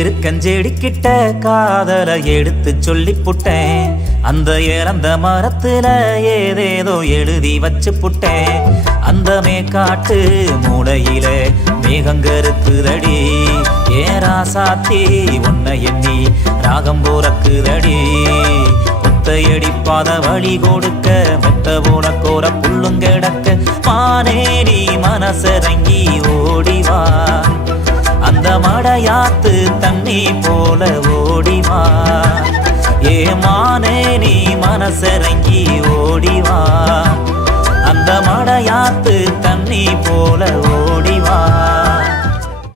இருக்கஞ்செடிக்கிட்ட காதல எடுத்து சொல்லி புட்டேன். அந்த இறந்த மரத்துல ஏதேதோ எழுதி வச்சு புட்டேன். அந்த மேக்காட்டு மூளையில மேகங்கருக்குதடி. ஏன் ராசாத்தி உன்னை எண்ணி ராகம் போறக்குதடி. ஒத்தையடிப்பாத வழி கொடுக்க மெத்த போன கோர புல்லுங்கடக்க மானே நீ மனசரங்கி ஓடிவா. அந்த மடையாத்து தண்ணி போல ஓடிவா. ஏ மானே நீ மனசரங்கி ஓடிவா. அந்த மடையாத்து தண்ணி போல